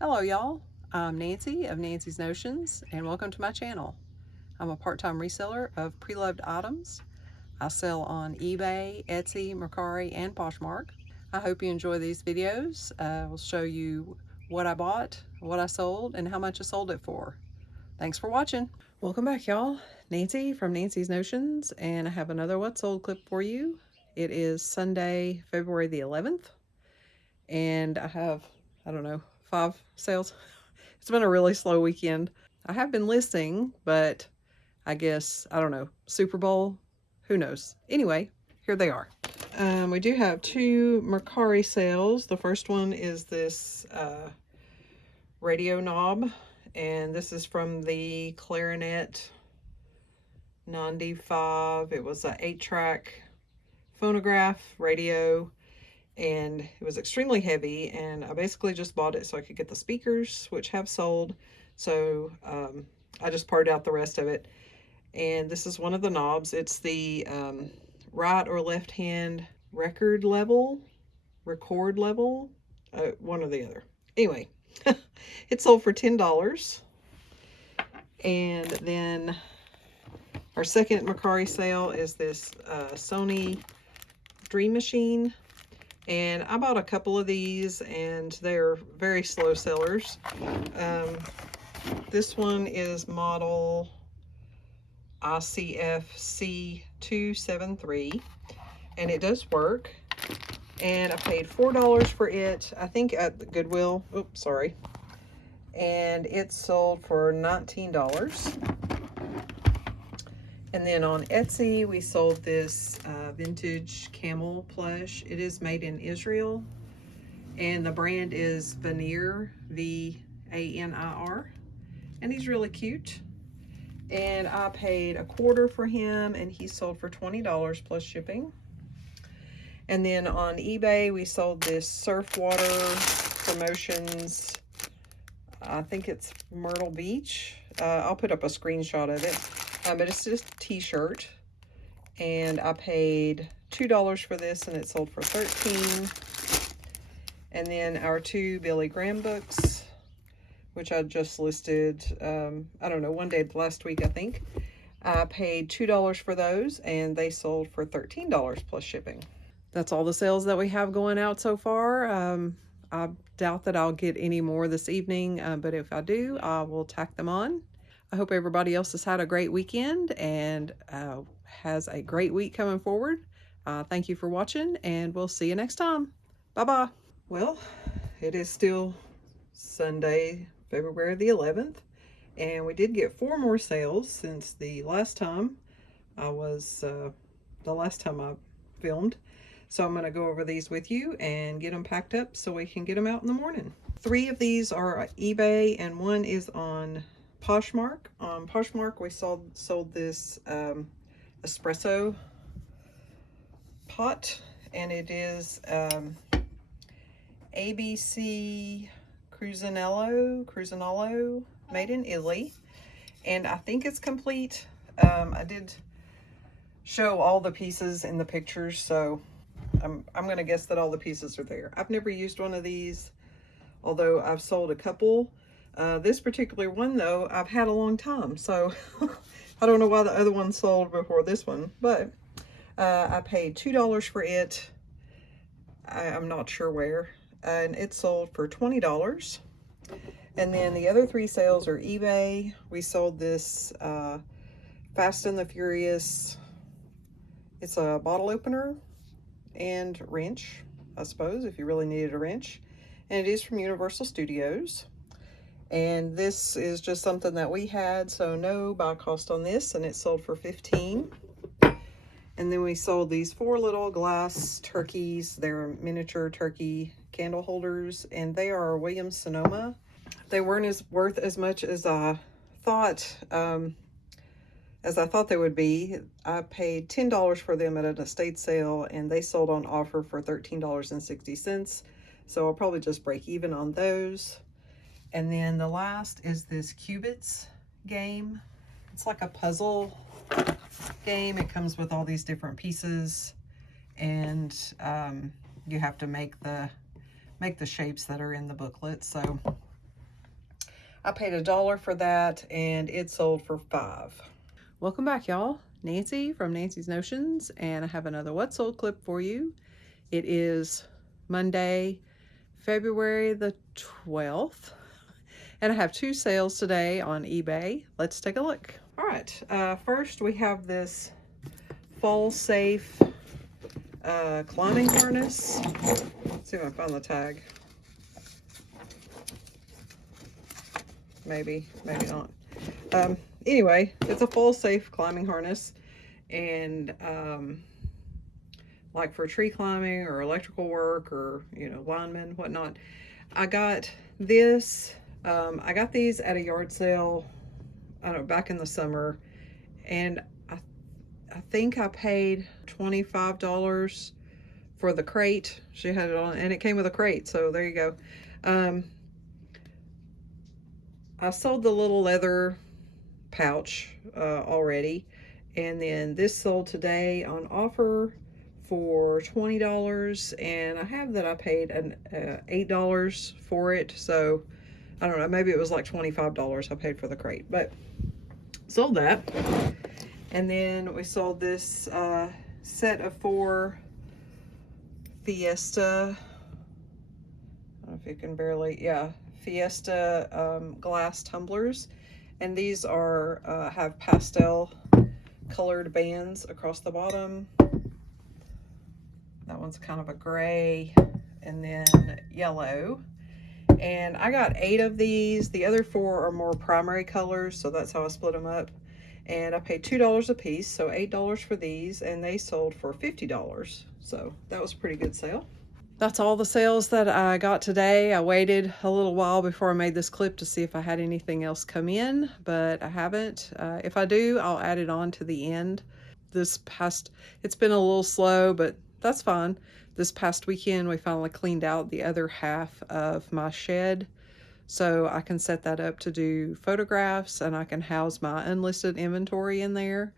Hello y'all, I'm Nancy of Nancy's Notions and welcome to my channel. I'm a part-time reseller of pre-loved items. I sell on eBay, Etsy, Mercari, and Poshmark. I hope you enjoy these videos. I'll show you what I bought, what I sold, and how much I sold it for. Thanks for watching. Welcome back y'all. Nancy from Nancy's Notions, and I have another What Sold clip for you. It is Sunday, February the 11th, and I have, I don't know, 5 sales. It's been a really slow weekend. I have been listing, but I guess, I don't know, Super Bowl, who knows. Anyway, here they are. We do have 2 Mercari sales. The first one is this radio knob, and this is from the Clarinet 95. It was an 8-track phonograph radio, and it was extremely heavy, and I basically just bought it so I could get the speakers, which have sold. So I just parted out the rest of it. And this is one of the knobs. It's the right or left hand record level, one or the other. Anyway, it sold for $10. And then our second Mercari sale is this Sony Dream Machine. And I bought a couple of these, and they're very slow sellers. This one is model ICF C273, and it does work. And I paid $4 for it, I think at the Goodwill. Oops, sorry. And it sold for $19. And then on Etsy, we sold this vintage camel plush. It is made in Israel, and the brand is Vanir, V-A-N-I-R, and he's really cute. And I paid $25 for him, and he sold for $20 plus shipping. And then on eBay, we sold this Surfwater Promotions. I think it's Myrtle Beach. I'll put up a screenshot of it. But it's just a t-shirt, and I paid $2 for this, and it sold for $13. And then our 2 Billy Graham books, which I just listed, I don't know, one day last week, I think. I paid $2 for those, and they sold for $13 plus shipping. That's all the sales that we have going out so far. I doubt that I'll get any more this evening, but if I do, I will tack them on. I hope everybody else has had a great weekend and has a great week coming forward. Thank you for watching, and we'll see you next time. Bye-bye. Well, it is still Sunday, February the 11th, and we did get 4 more sales since the last time I filmed. So I'm going to go over these with you and get them packed up so we can get them out in the morning. 3 of these are eBay, and 1 is on Poshmark. On Poshmark, we sold this espresso pot, and it is ABC Cruzanello, made in Italy, and I think it's complete. I did show all the pieces in the pictures, so I'm gonna guess that all the pieces are there. I've never used one of these, although I've sold a couple. This particular one, though, I've had a long time, so I don't know why the other one sold before this one, but I paid $2 for it. I'm not sure where, and it sold for $20. And then the other 3 sales are eBay. We sold this Fast and the Furious. It's a bottle opener and wrench, I suppose, if you really needed a wrench. And it is from Universal Studios. And this is just something that we had, so no buy cost on this, and it sold for $15. And then we sold these 4 little glass turkeys. They're miniature turkey candle holders, and they are Williams Sonoma. They weren't worth as much as I thought they would be. I paid $10 for them at an estate sale, and they sold on offer for $13.60. So I'll probably just break even on those. And then the last is this Cubits game. It's like a puzzle game. It comes with all these different pieces, and you have to make the shapes that are in the booklet. So I paid $1 for that, and it sold for $5. Welcome back, y'all. Nancy from Nancy's Notions, and I have another What Sold clip for you. It is Monday, February the 12th, and I have 2 sales today on eBay. Let's take a look. All right, first we have this fall safe climbing harness. Let's see if I can find the tag. Maybe not. Anyway, it's a fall safe climbing harness, and like for tree climbing or electrical work or, you know, linemen, whatnot. I got this. I got these at a yard sale, I don't know, back in the summer, and I think I paid $25 for the crate. She had it on, and it came with a crate, so there you go. I sold the little leather pouch already, and then this sold today on offer for $20, and I have that I paid an $8 for it, so I don't know, maybe it was like $25 I paid for the crate, but sold that. And then we sold this set of 4 Fiesta, I don't know if you can barely, yeah, Fiesta glass tumblers, and these are have pastel colored bands across the bottom. That one's kind of a gray and then yellow, and I got 8 of these. The other 4 are more primary colors, so that's how I split them up, and I paid $2 a piece, so $8 for these, and they sold for $50, so that was a pretty good sale. That's all the sales that I got today. I waited a little while before I made this clip to see if I had anything else come in, but I haven't. If I do, I'll add it on to the end. It's been a little slow, but that's fine. This past weekend, we finally cleaned out the other half of my shed, so I can set that up to do photographs, and I can house my unlisted inventory in there.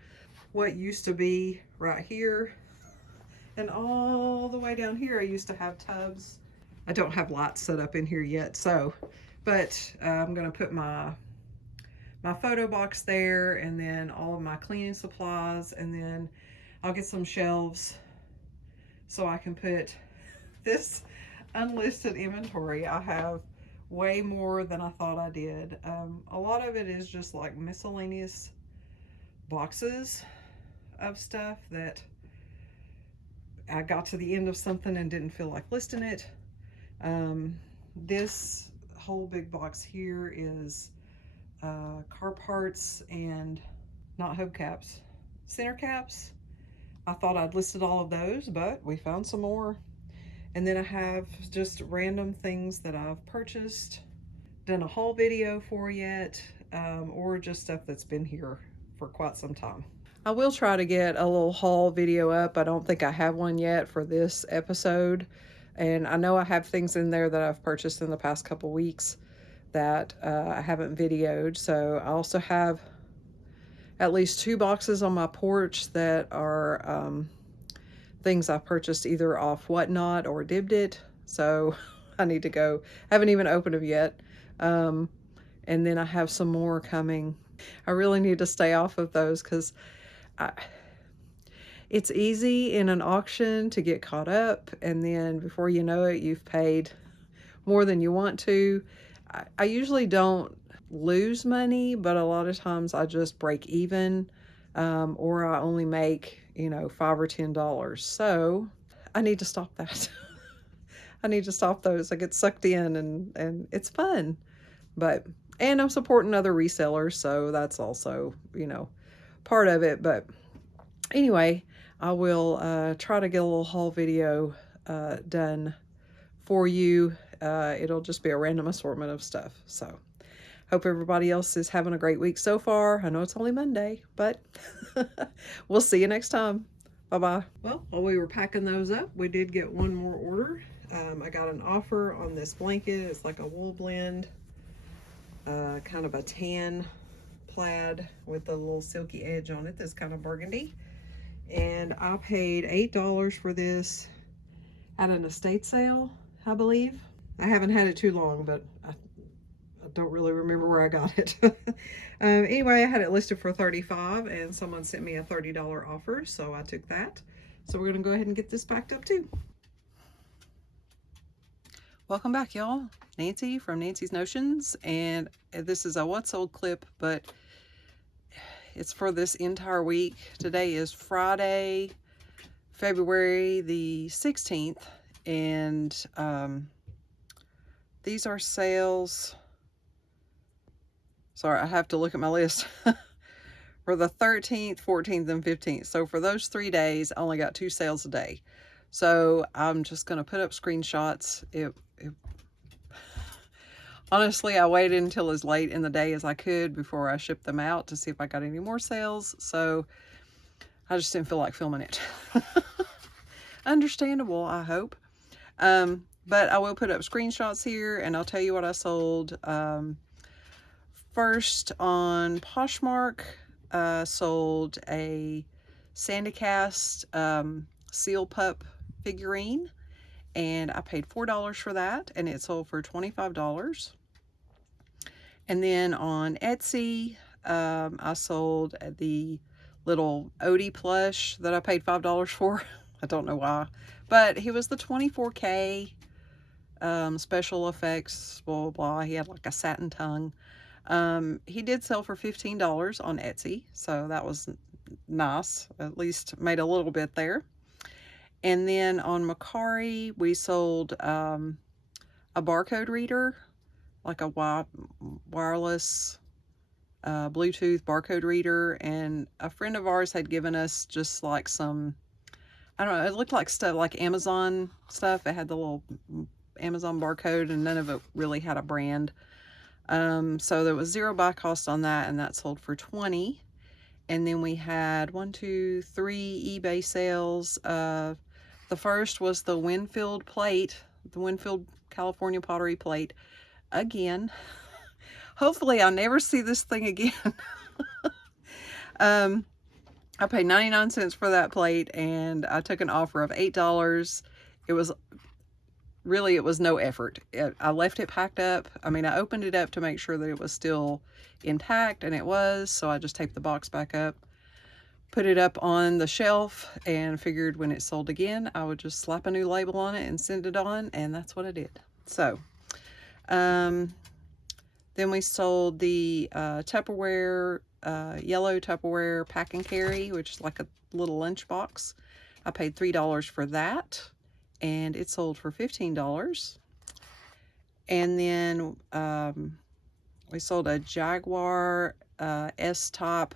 What used to be right here and all the way down here, I used to have tubs. I don't have lights set up in here yet, so, but I'm gonna put my photo box there, and then all of my cleaning supplies, and then I'll get some shelves so I can put this unlisted inventory. I have way more than I thought I did. A lot of it is just like miscellaneous boxes of stuff that I got to the end of something and didn't feel like listing it. This whole big box here is car parts and not hubcaps, center caps. I thought I'd listed all of those, but we found some more. And then I have just random things that I've purchased, done a haul video for yet, or just stuff that's been here for quite some time. I will try to get a little haul video up. I don't think I have one yet for this episode. And I know I have things in there that I've purchased in the past couple weeks that I haven't videoed. So I also have at least 2 boxes on my porch that are things I purchased either off Whatnot or Dibbed It. So I need to go. I haven't even opened them yet. And then I have some more coming. I really need to stay off of those because it's easy in an auction to get caught up, and then before you know it, you've paid more than you want to. I usually don't lose money, but a lot of times I just break even, or I only make, you know, $5 or $10. So I need to stop that. I need to stop those. I get sucked in, and it's fun, and I'm supporting other resellers, so that's also, you know, part of it. But anyway, I will try to get a little haul video done for you. It'll just be a random assortment of stuff. So hope everybody else is having a great week so far. I know it's only Monday, but we'll see you next time. Bye-bye. Well, while we were packing those up, we did get one more order. I got an offer on this blanket. It's like a wool blend, kind of a tan plaid with a little silky edge on it that's kind of burgundy. And I paid $8 for this at an estate sale, I believe. I haven't had it too long, but I don't really remember where I got it. Anyway, I had it listed for $35 and someone sent me a $30 offer, so I took that. So we're going to go ahead and get this packed up too. Welcome back, y'all. Nancy from Nancy's Notions, and this is a What's Sold clip, but it's for this entire week. Today is Friday, February the 16th, and these are sales. Sorry, I have to look at my list. For the 13th, 14th, and 15th. So for those 3 days, I only got 2 sales a day. So I'm just going to put up screenshots. Honestly, I waited until as late in the day as I could before I shipped them out to see if I got any more sales. So I just didn't feel like filming it. Understandable, I hope. But I will put up screenshots here and I'll tell you what I sold. First on Poshmark, sold a Sandycast seal pup figurine, and I paid $4 for that, and it sold for $25. And then on Etsy, I sold the little Odie plush that I paid $5 for. I don't know why, but he was the 24K special effects, blah, blah, blah. He had like a satin tongue. He did sell for $15 on Etsy, so that was nice. At least made a little bit there. And then on Mercari, we sold a barcode reader, like a wireless Bluetooth barcode reader, and a friend of ours had given us just like some, I don't know, it looked like stuff like Amazon stuff. It had the little Amazon barcode, and none of it really had a brand. So there was 0 buy cost on that, and that sold for $20. And then we had 1, 2, 3 eBay sales. The first was the Winfield plate, the Winfield California pottery plate. Again, hopefully I never see this thing again. I paid 99 cents for that plate, and I took an offer of $8. It was no effort. I left it packed up. I mean, I opened it up to make sure that it was still intact, and it was, so I just taped the box back up, put it up on the shelf, and figured when it sold again, I would just slap a new label on it and send it on, and that's what I did. So, then we sold the Tupperware, yellow Tupperware pack and carry, which is like a little lunch box. I paid $3 for that, and it sold for $15. And then we sold a Jaguar S-top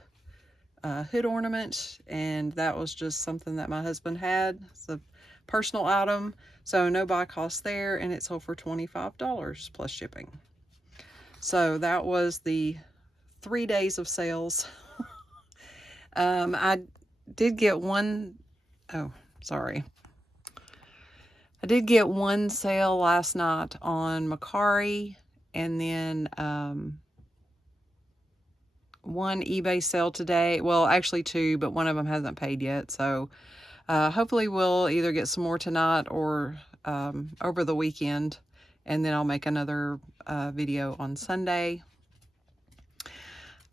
hood ornament, and that was just something that my husband had. It's a personal item, so no buy cost there, and it sold for $25 plus shipping. So that was the 3 days of sales. I did get one, oh, sorry. I did get one sale last night on Mercari, and then one eBay sale today. Well, actually 2, but one of them hasn't paid yet. So hopefully we'll either get some more tonight or over the weekend, and then I'll make another video on Sunday.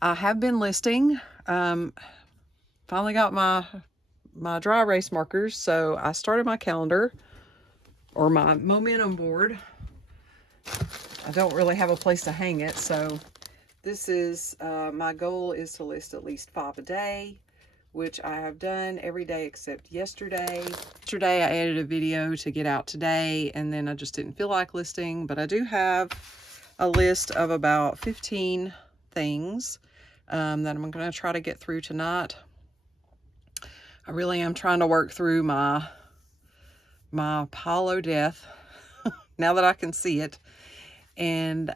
I have been listing. Finally got my dry erase markers, so I started my calendar, or my momentum board. I don't really have a place to hang it, so this is, my goal is to list at least 5 a day, which I have done every day except yesterday. Yesterday I added a video to get out today, and then I just didn't feel like listing, but I do have a list of about 15 things that I'm going to try to get through tonight. I really am trying to work through my pile of death now that I can see it, and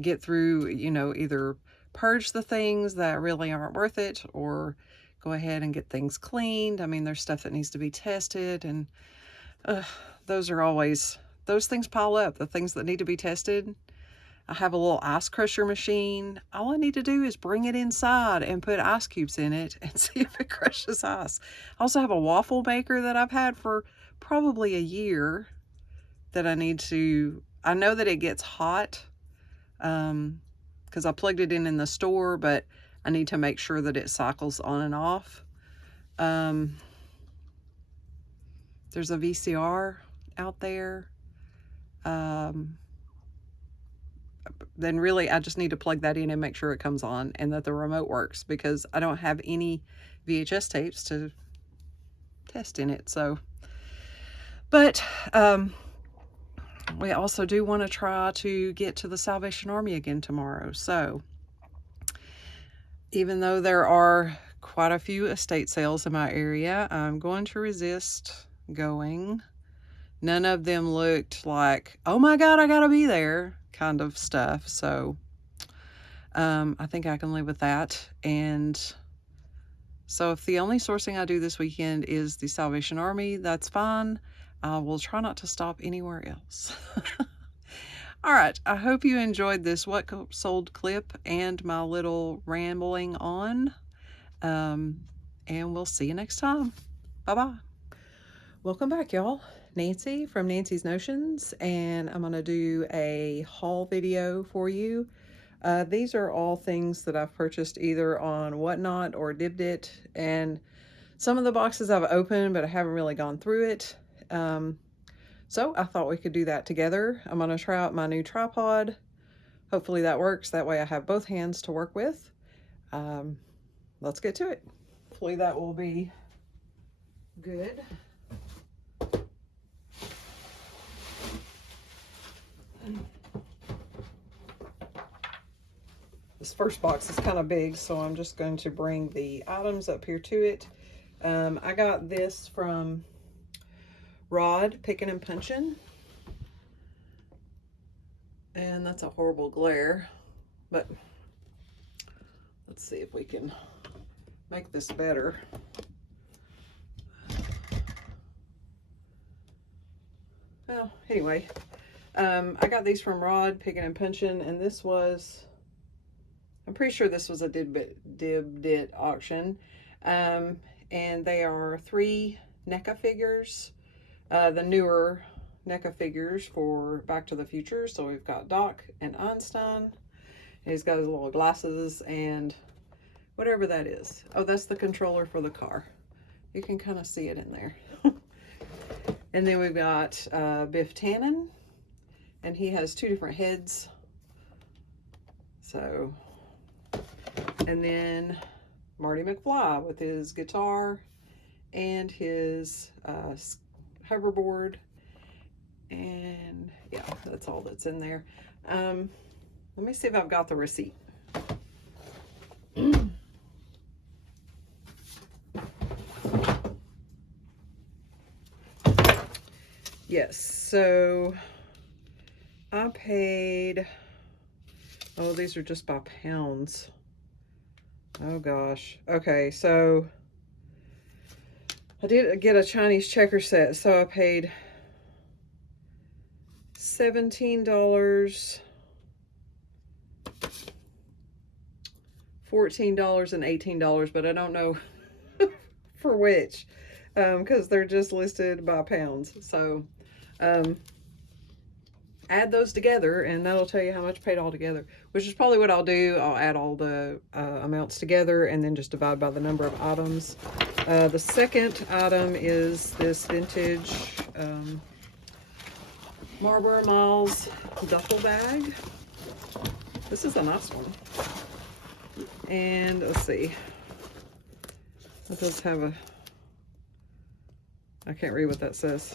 get through, you know, either purge the things that really aren't worth it, or go ahead and get things cleaned. I mean, there's stuff that needs to be tested, and those things pile up, the things that need to be tested. I have a little ice crusher machine. All I need to do is bring it inside and put ice cubes in it and see if it crushes ice. I also have a waffle maker that I've had for probably a year that I need to I know that it gets hot because I plugged it in the store, but I need to make sure that it cycles on and off. There's a VCR out there. Then really I just need to plug that in and make sure it comes on and that the remote works, because I don't have any VHS tapes to test in it. So, but we also do want to try to get to the Salvation Army again tomorrow. So even though there are quite a few estate sales in my area, I'm going to resist going. None of them looked like, oh my God, I gotta be there kind of stuff. So I think I can live with that. And so if the only sourcing I do this weekend is the Salvation Army, that's fine. I will try not to stop anywhere else. All right, I hope you enjoyed this What Sold clip and my little rambling on. And we'll see you next time. Bye-bye. Welcome back, y'all. Nancy from Nancy's Notions, and I'm going to do a haul video for you. These are all things that I've purchased either on Whatnot or Dibdit, and some of the boxes I've opened, but I haven't really gone through it. So I thought we could do that together. I'm going to try out my new tripod. Hopefully that works. That way I have both hands to work with. Let's get to it. Hopefully that will be good. This first box is kind of big, so I'm just going to bring the items up here to it. I got this from Rod Picking and Punching, and that's a horrible glare, but let's see if we can make this better. Well, anyway, I got these from Rod Picking and Punching, and this was, I'm pretty sure this was a Dibdit auction. And they are 3 NECA figures, the newer NECA figures for Back to the Future. So we've got Doc and Einstein. And he's got his little glasses and whatever that is. Oh, that's the controller for the car. You can kind of see it in there. And then we've got Biff Tannen, and he has 2 different heads. So, and then Marty McFly with his guitar and his hoverboard, and yeah, that's all that's in there. Let me see if I've got the receipt. Yes, so I paid, oh, these are just by pounds. Oh gosh. Okay, so I did get a Chinese checker set, so I paid $17, $14, and $18, but I don't know for which, because they're just listed by pounds. So add those together and that'll tell you how much paid all together, which is probably what I'll do. I'll add all the amounts together and then just divide by the number of items. The second item is this vintage Marlboro Miles duffel bag. This is a nice one. And let's see, it does have a, I can't read what that says.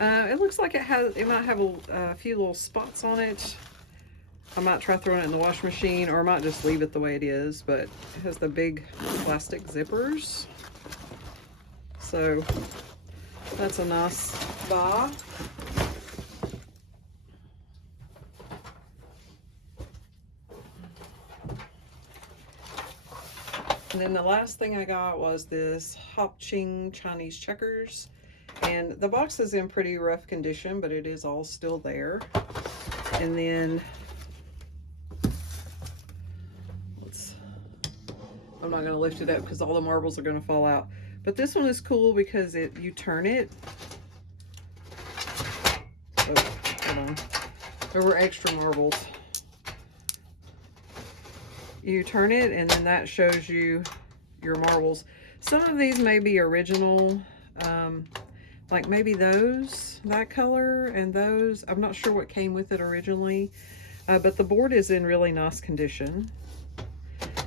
It looks like it might have a few little spots on it. I might try throwing it in the washing machine, or I might just leave it the way it is, but it has the big plastic zippers. So that's a nice buy. And then the last thing I got was this Hop Ching Chinese checkers. And the box is in pretty rough condition, but it is all still there. And then, I'm not going to lift it up because all the marbles are going to fall out. But this one is cool because you turn it. Oh, hold on. There were extra marbles. You turn it, and then that shows you your marbles. Some of these may be original, like maybe those, that color, and those. I'm not sure what came with it originally, but the board is in really nice condition.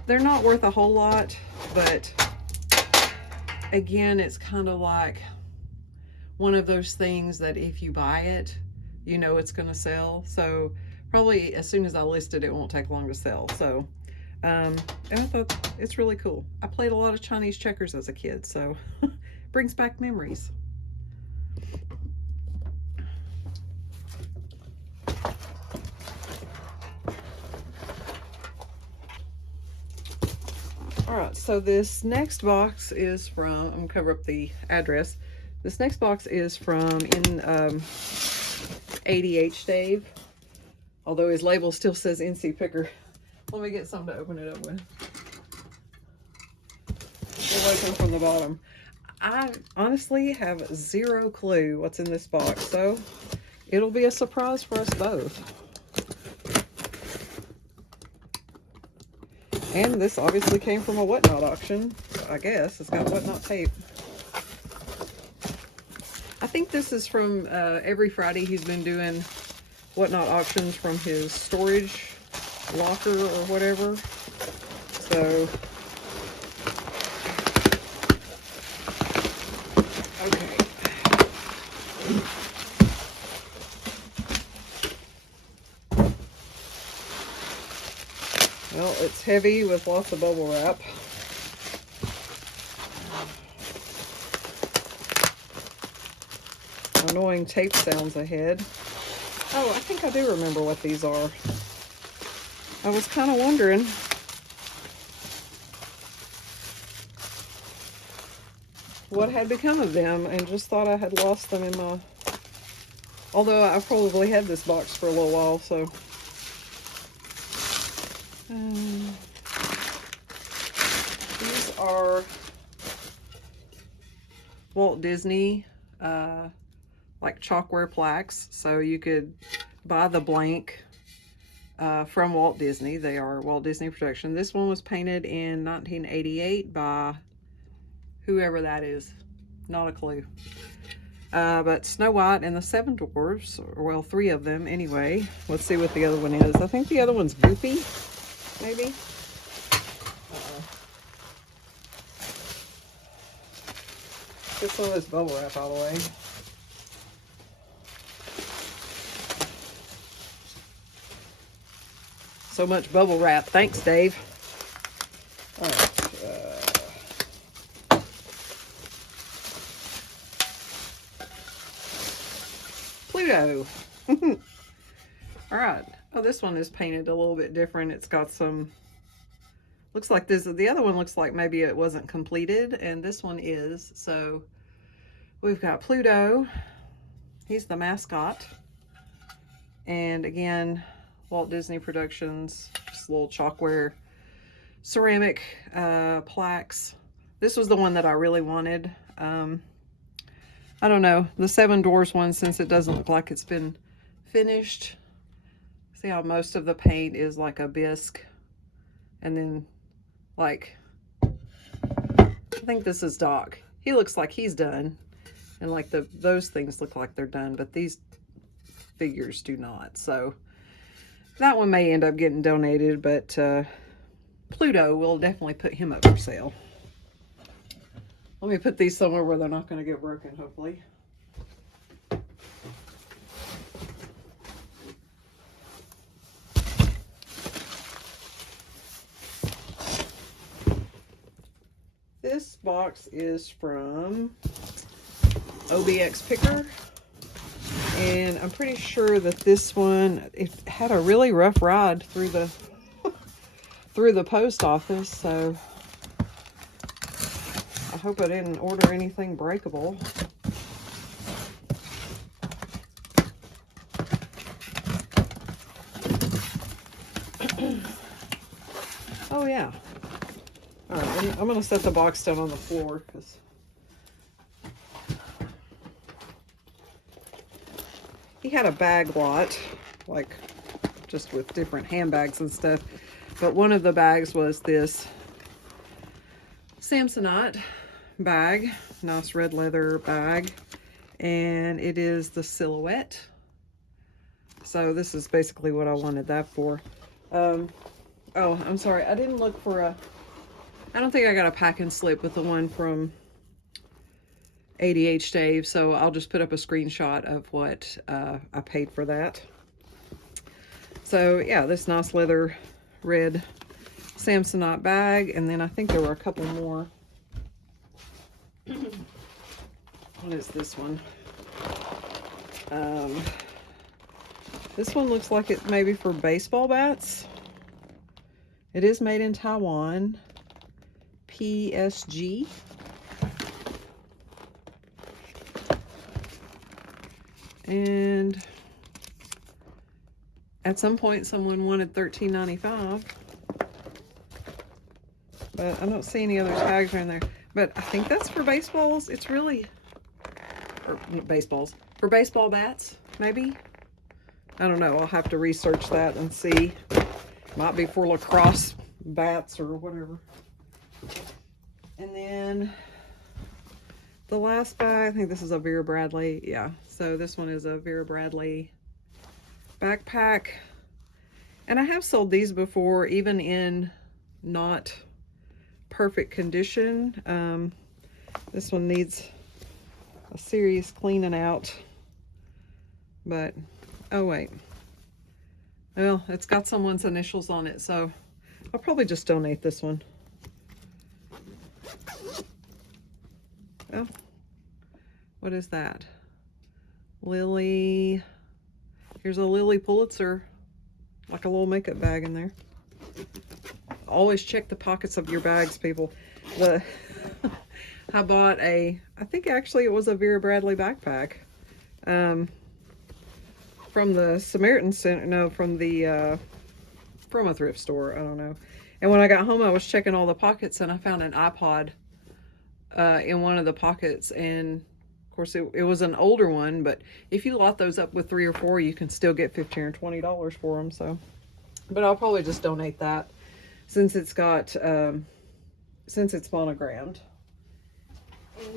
They're not worth a whole lot, but again, it's kind of like one of those things that if you buy it, you know it's going to sell. So probably as soon as I list it, it won't take long to sell. So, and I thought it's really cool. I played a lot of Chinese checkers as a kid, so brings back memories. All right, so this next box is from, I'm gonna cover up the address. This next box is from ADH Dave, although his label still says NC Picker. Let me get something to open it up with. We'll open from the bottom. I honestly have zero clue what's in this box, so it'll be a surprise for us both. And this obviously came from a Whatnot auction, I guess. It's got Whatnot tape. I think this is from every Friday he's been doing Whatnot auctions from his storage locker or whatever. So, okay. Well, it's heavy with lots of bubble wrap. Annoying tape sounds ahead. Oh, I think I do remember what these are. I was kind of wondering. What had become of them, and just thought I had lost them in my... Although I probably had this box for a little while, so... these are Walt Disney like chalkware plaques, so you could buy the blank from Walt Disney. They are Walt Disney production. This one was painted in 1988 by whoever that is, not a clue. But Snow White and the Seven Dwarfs, well, 3 of them anyway. Let's see what the other one is. I think the other one's Goofy, maybe. Get some of this bubble wrap out of the way. So much bubble wrap. Thanks, Dave. All right. Pluto. All right. Oh, this one is painted a little bit different. It's got some, looks like this, the other one looks like maybe it wasn't completed, and this one is. So we've got Pluto. He's the mascot. And again, Walt Disney Productions, just little chalkware, ceramic plaques. This was the one that I really wanted. I don't know, the Seven Dwarfs one, since it doesn't look like it's been finished. See how most of the paint is like a bisque, and then like, I think this is Doc. He looks like he's done, and like those things look like they're done, but these figures do not. So that one may end up getting donated, but Pluto, will definitely put him up for sale. Let me put these somewhere where they're not going to get broken, hopefully. This box is from OBX Picker. And I'm pretty sure that this one, it had a really rough ride through the through the post office, so I hope I didn't order anything breakable. Oh yeah. All right, I'm gonna set the box down on the floor because he had a bag lot, like just with different handbags and stuff. But one of the bags was this Samsonite bag, nice red leather bag, and it is the silhouette. So this is basically what I wanted that for. Oh, I'm sorry, I didn't look for I don't think I got a pack and slip with the one from ADH Dave, so I'll just put up a screenshot of what I paid for that. So yeah, this nice leather red Samsonite bag, and then I think there were a couple more. What is this one? This one looks like it may be for baseball bats. It is made in Taiwan. PSG. And at some point someone wanted $13.95. But I don't see any other tags in there. But I think that's for baseballs. It's really, or baseballs, for baseball bats, maybe? I don't know. I'll have to research that and see. Might be for lacrosse bats or whatever. And then the last bag, I think this is a Vera Bradley. Yeah, so this one is a Vera Bradley backpack. And I have sold these before, even in not perfect condition. This one needs a serious cleaning out. But, oh wait. Well, it's got someone's initials on it, so I'll probably just donate this one. Oh, what is that? Lily. Here's a Lily Pulitzer, like a little makeup bag in there. Always check the pockets of your bags, people. I bought I think actually it was a Vera Bradley backpack. From the Samaritan Center, no, from a thrift store, I don't know. And when I got home, I was checking all the pockets, and I found an iPod in one of the pockets, and of course it was an older one, but if you lot those up with 3 or 4, you can still get $15 or $20 for them. So, but I'll probably just donate that since it's got since it's monogrammed.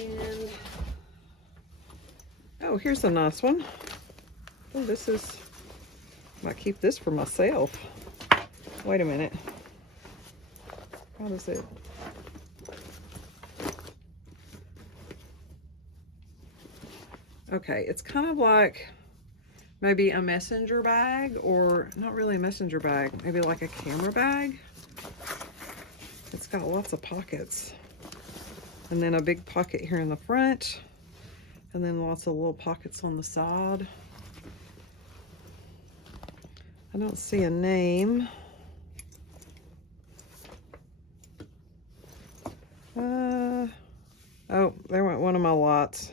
And oh, here's a nice one. Oh, this is, I might keep this for myself. Wait a minute. How does it? Okay, it's kind of like maybe a messenger bag, or not really a messenger bag, maybe like a camera bag. It's got lots of pockets. And then a big pocket here in the front. And then lots of little pockets on the side. I don't see a name. Oh, there went one of my lots.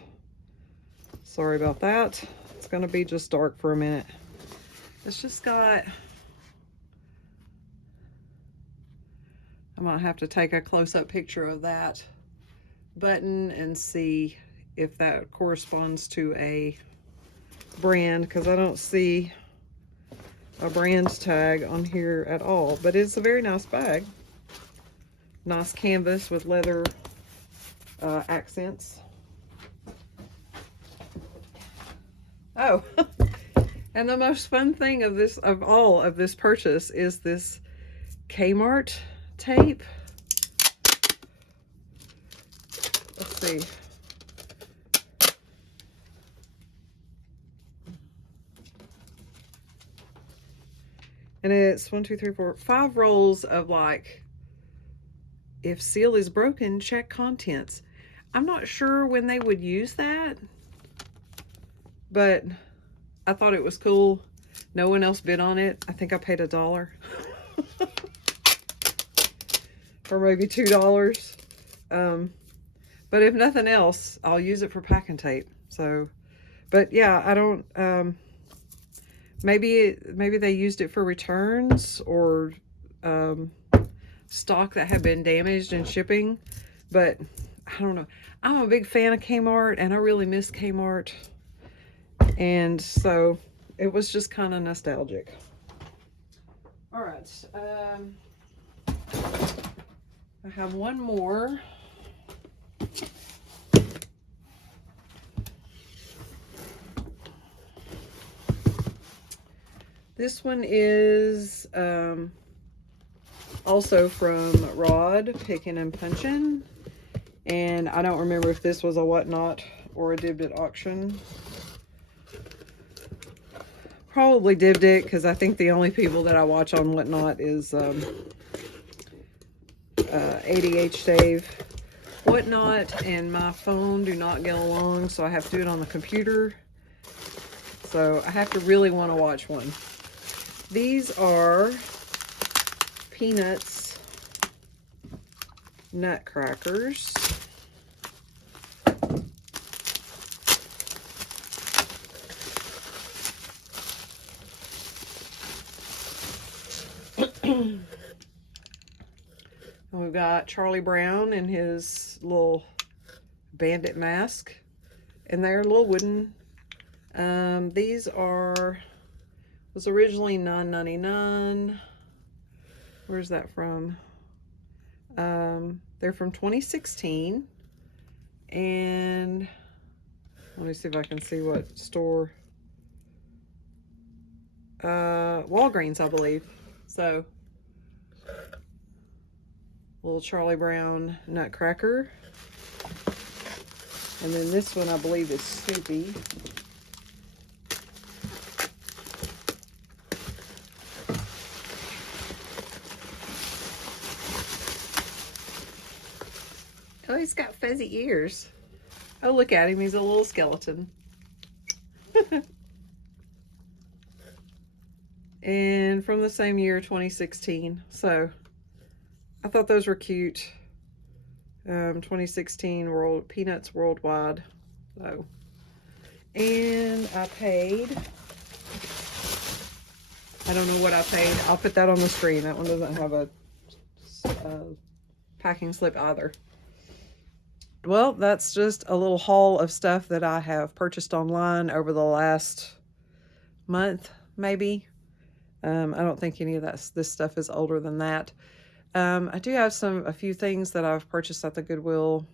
Sorry about that. It's gonna be just dark for a minute. It's just got, I might have to take a close-up picture of that button and see if that corresponds to a brand, because I don't see a brand tag on here at all. But it's a very nice bag. Nice canvas with leather accents. Oh, and the most fun thing of all of this purchase is this Kmart tape. Let's see. And it's 1, 2, 3, 4, 5 rolls of, like, if seal is broken, check contents. I'm not sure when they would use that, but I thought it was cool. No one else bid on it. I think I paid $1 or maybe $2. But if nothing else, I'll use it for packing tape. So, but yeah, I don't, maybe they used it for returns or stock that had been damaged in shipping, but I don't know. I'm a big fan of Kmart, and I really miss Kmart. And so it was just kind of nostalgic. All right. I have one more. This one is also from Rod Pickin' and Punchin'. And I don't remember if this was a Whatnot or a Dibbed It auction. Probably Dibbed It, because I think the only people that I watch on Whatnot is 80H Dave. Whatnot and my phone do not get along, so I have to do it on the computer. So I have to really want to watch one. These are Peanuts Nutcrackers. We've got Charlie Brown in his little bandit mask, and they're little wooden. These was originally $9.99. Where's that from? They're from 2016, and let me see if I can see what store. Walgreens, I believe. So, little Charlie Brown Nutcracker. And then this one, I believe, is Snoopy. Oh, he's got fuzzy ears. Oh, look at him. He's a little skeleton. And from the same year, 2016. So, I thought those were cute. 2016 Peanuts Worldwide. So, and I paid, I don't know what I paid. I'll put that on the screen. That one doesn't have a packing slip either. Well, that's just a little haul of stuff that I have purchased online over the last month, maybe. I don't think any of this stuff is older than that. I do have a few things that I've purchased at the Goodwill.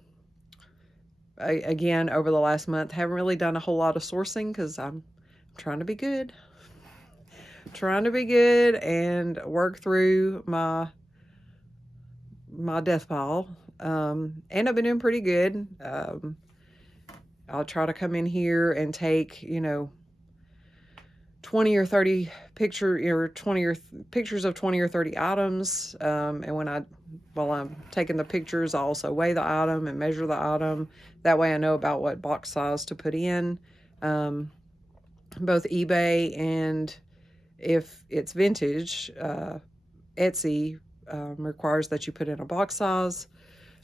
Again, over the last month. Haven't really done a whole lot of sourcing because I'm trying to be good. Trying to be good and work through my death pile. And I've been doing pretty good. I'll try to come in here and take, 20 or 30 pictures of 20 or 30 items. And while I'm taking the pictures, I also weigh the item and measure the item. That way I know about what box size to put in. Both eBay and if it's vintage, Etsy requires that you put in a box size.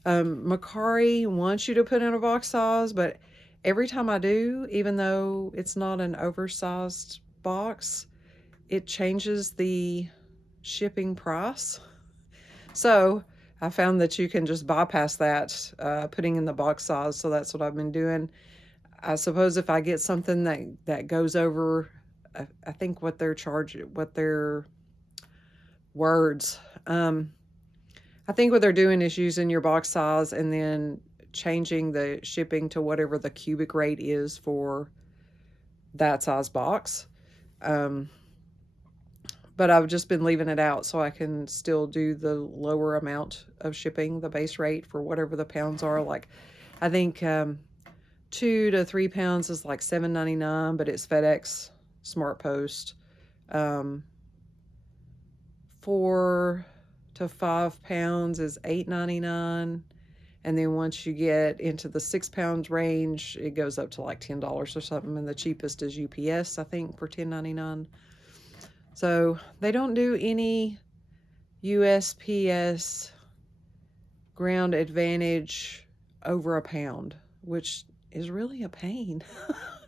Mercari wants you to put in a box size, but every time I do, even though it's not an oversized box, it changes the shipping price. So I found that you can just bypass that, putting in the box size. So that's what I've been doing. I suppose if I get something that goes over, I think what their words, I think what they're doing is using your box size and then changing the shipping to whatever the cubic rate is for that size box. But I've just been leaving it out so I can still do the lower amount of shipping, the base rate for whatever the pounds are. Like, I think 2 to 3 pounds is like $7.99, but it's FedEx, Smart Post. 4 to 5 pounds is $8.99. And then once you get into the 6 pounds range, it goes up to like $10 or something. And the cheapest is UPS, I think, for $10.99. So they don't do any USPS Ground Advantage over a pound, which is really a pain.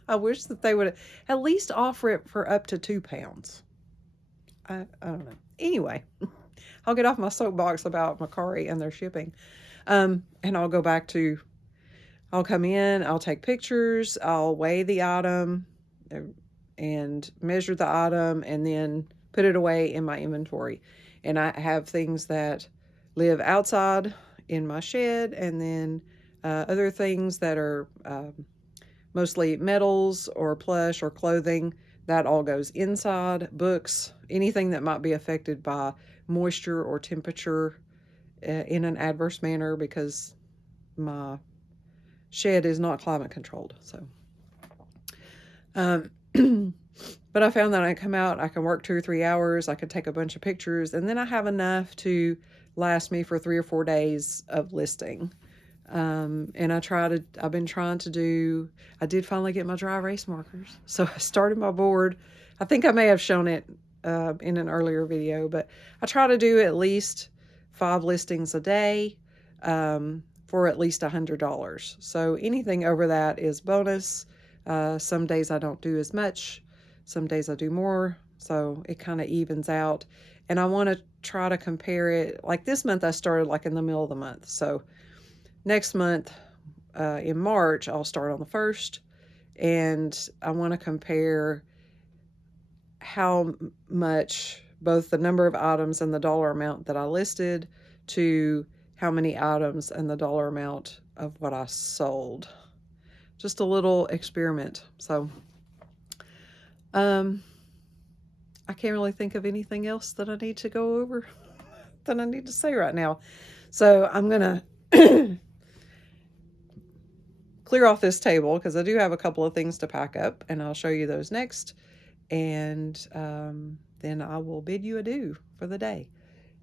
I wish that they would at least offer it for up to 2 pounds. I don't know. Anyway, I'll get off my soapbox about Mercari and their shipping. And I'll go back to, I'll come in, I'll take pictures, I'll weigh the item, and measure the item and then put it away in my inventory. And I have things that live outside in my shed, and then other things that are mostly metals or plush or clothing, that all goes inside. Books, anything that might be affected by moisture or temperature in an adverse manner, because my shed is not climate controlled. So but I found that I come out, I can work 2 or 3 hours, I could take a bunch of pictures, and then I have enough to last me for 3 or 4 days of listing. And I've been trying to do, I did finally get my dry erase markers. So I started my board. I think I may have shown it in an earlier video, but I try to do at least 5 listings a day for at least $100. So anything over that is bonus. Some days I don't do as much. Some days I do more. So it kind of evens out. And I want to try to compare it. Like this month I started like in the middle of the month. So next month, in March, I'll start on the 1st, and I want to compare how much, both the number of items and the dollar amount that I listed, to how many items and the dollar amount of what I sold. Just a little experiment. So, I can't really think of anything else that I need to go over, that I need to say right now. So I'm going to clear off this table because I do have a couple of things to pack up, and I'll show you those next. And then I will bid you adieu for the day.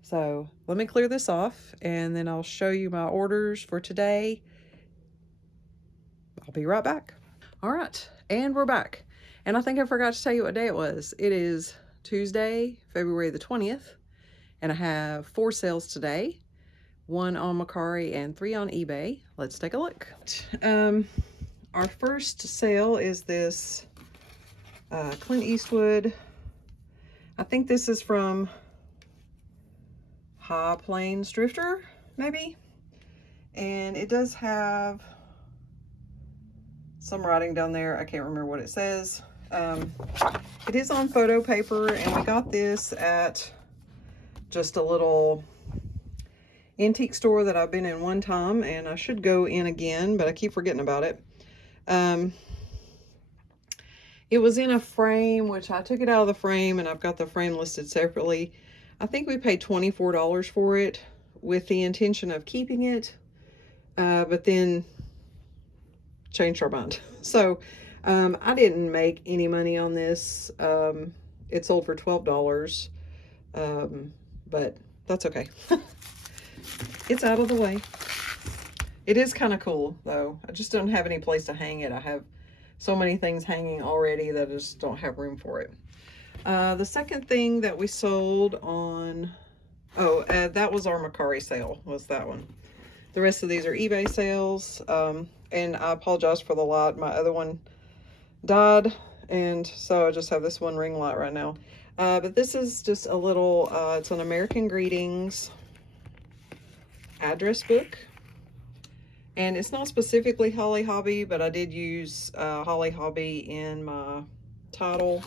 So let me clear this off, and then I'll show you my orders for today. I'll be right back. All right, and we're back. And I think I forgot to tell you what day it was. It is Tuesday, February the 20th, and I have 4 sales today. 1 on Mercari and 3 on eBay. Let's take a look. Our first sale is this Clint Eastwood. I think this is from High Plains Drifter, maybe. And it does have some writing down there. I can't remember what it says. It is on photo paper, and we got this at just a little antique store that I've been in one time, and I should go in again, but I keep forgetting about it. It was in a frame, which I took it out of the frame, and I've got the frame listed separately. I think we paid $24 for it with the intention of keeping it, but then changed our mind. So I didn't make any money on this. It sold for $12, but that's okay. It's out of the way. It is kind of cool, though. I just don't have any place to hang it. I have so many things hanging already that I just don't have room for it. The second thing that we sold on, that was our Mercari sale, was that one. The rest of these are eBay sales, and I apologize for the light. My other one died, and so I just have this one ring light right now. But this is just a little, it's an American Greetings address book, and it's not specifically Holly Hobby, but I did use Holly Hobby in my title,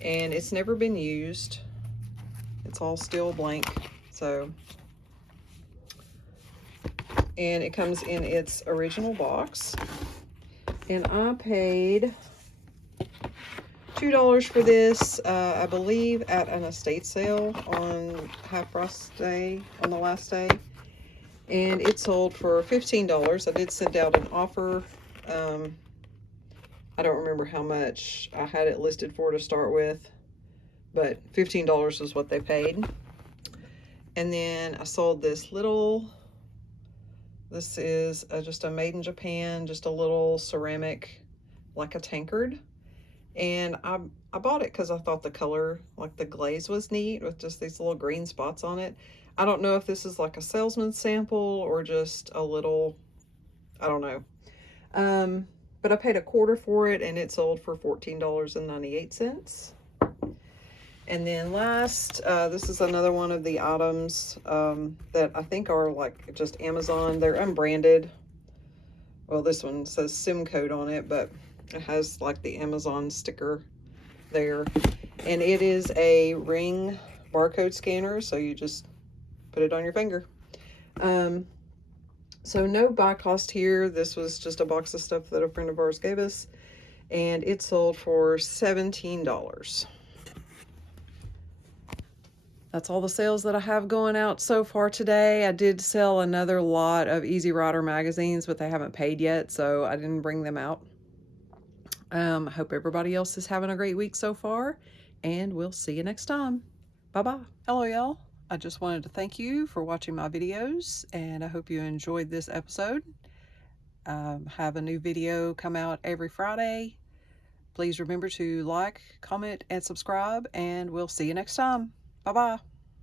and it's never been used. It's all still blank. So, and it comes in its original box, and I paid $2 for this, I believe at an estate sale on half price day, on the last day. And it sold for $15. I did send out an offer. I don't remember how much I had it listed for to start with, but $15 is what they paid. And then I sold this little, this is just a made in Japan, just a little ceramic, like a tankard. And I bought it because I thought the color, like the glaze, was neat with just these little green spots on it. I don't know if this is like a salesman's sample or just a little, I don't know. But I paid $1/4 for it, and it sold for $14.98. And then last, this is another one of the items that I think are like just Amazon. They're unbranded. Well, this one says SIM code on it, but it has like the Amazon sticker there. And it is a ring barcode scanner, so you just put it on your finger. So no buy cost here. This was just a box of stuff that a friend of ours gave us, and it sold for $17. That's all the sales that I have going out so far today. I did sell another lot of Easy Rider magazines, but they haven't paid yet, so I didn't bring them out. I hope everybody else is having a great week so far, and we'll see you next time. Bye-bye. Hello, y'all. I just wanted to thank you for watching my videos, and I hope you enjoyed this episode. Have a new video come out every Friday. Please remember to like, comment, and subscribe, and we'll see you next time. Bye-bye.